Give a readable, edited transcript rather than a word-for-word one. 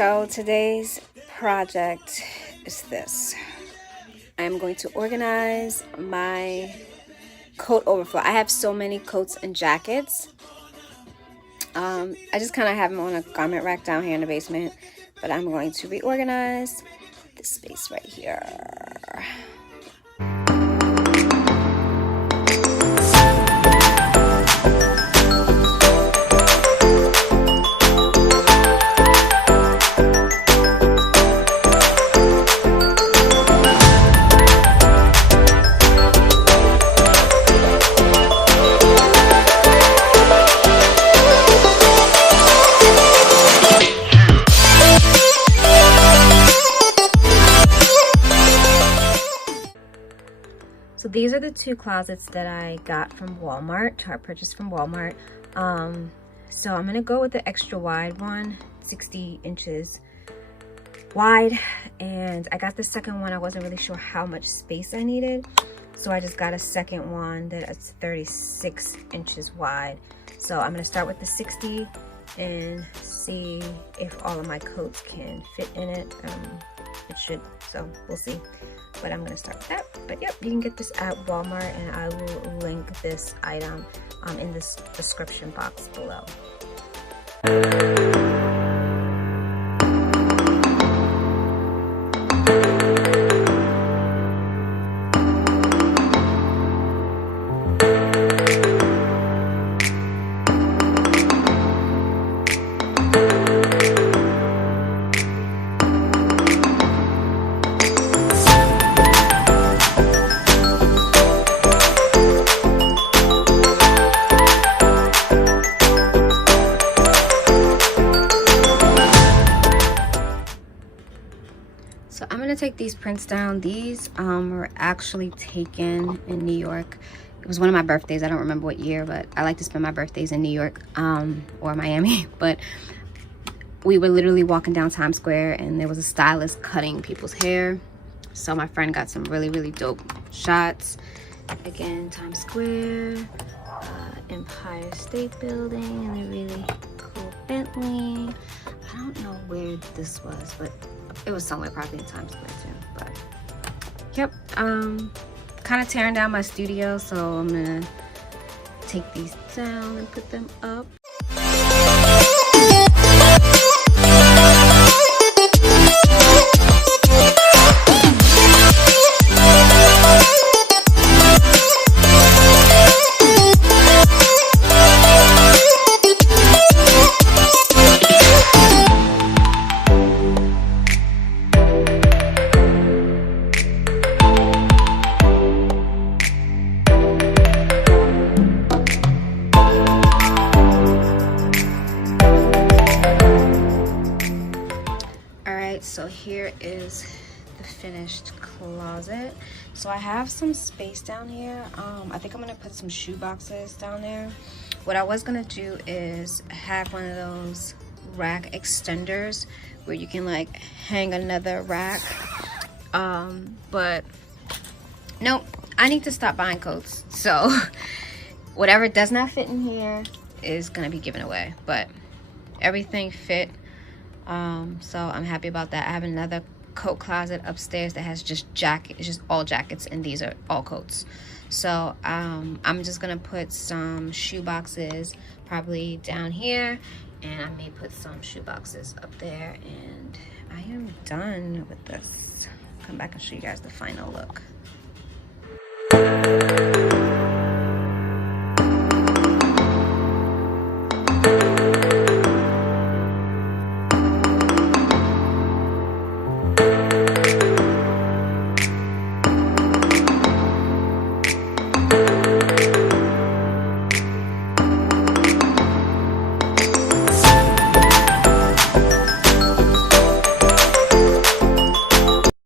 So today's project is this. I'm going to organize my coat overflow. I have so many coats and jackets. I just kind of have them on a garment rack down here in the basement, but I'm going to reorganize this space right here. So these are the two closets that I got from Walmart, or purchased from Walmart. So I'm gonna go with the extra wide one, 60 inches wide. And I got the second one, I wasn't really sure how much space I needed. So I just got a second one that's 36 inches wide. So I'm gonna start with the 60 and see if all of my coats can fit in it. It should, so we'll see. But I'm gonna start with that. But yep, you can get this at Walmart, and I will link this item in this description box below. So I'm gonna take these prints down. These were actually taken in New York. It was one of my birthdays. I don't remember what year, but I like to spend my birthdays in New York or Miami. But we were literally walking down Times Square, and there was a stylist cutting people's hair. So my friend got some really dope shots. Again, Times Square, Empire State Building, and a really cool Bentley. I don't know where this was, but it was somewhere probably in Times Square too. But yep, kind of tearing down my studio, so I'm gonna take these down and put them up. So here is the finished closet. So I have some space down here. I think I'm gonna put some shoe boxes down there. What I was gonna do is have one of those rack extenders where you can like hang another rack. But nope, I need to stop buying coats. So whatever does not fit in here is gonna be given away, but everything fit. So I'm happy about that. I have another coat closet upstairs that has just it's just all jackets, and these are all coats. So I'm just gonna put some shoe boxes probably down here, and I may put some shoe boxes up there, and I am done with this. Come back and show you guys the final look.